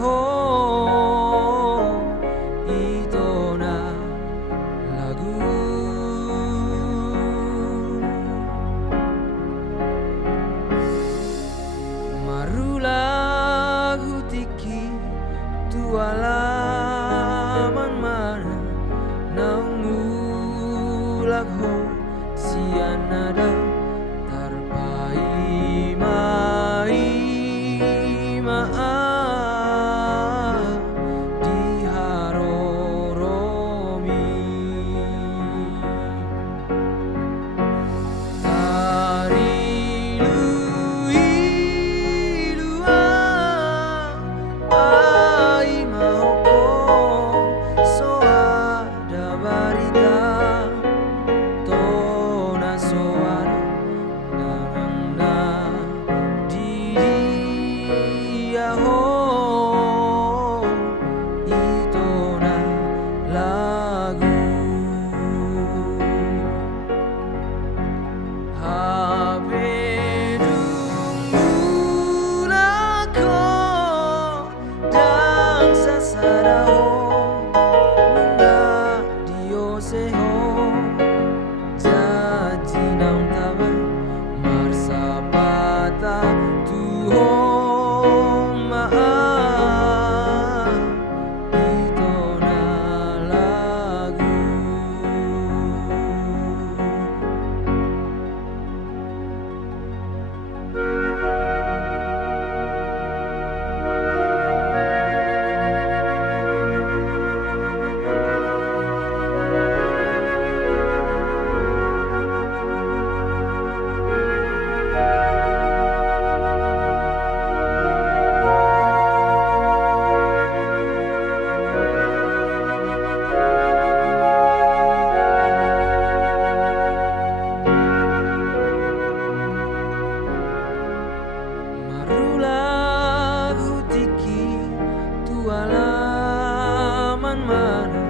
ho ito na lagu marulag hutiki tualaman mana naumulag ho sianada tarpai mai di haroromi tarilu ilua ai mahoko soada barita tona soada narangna dia ho ito na lagu habedungula ko dang sasaraho nunga dioseho janji nang tabay marsapata tuho ito na lagu marulag hutiki tualaman mana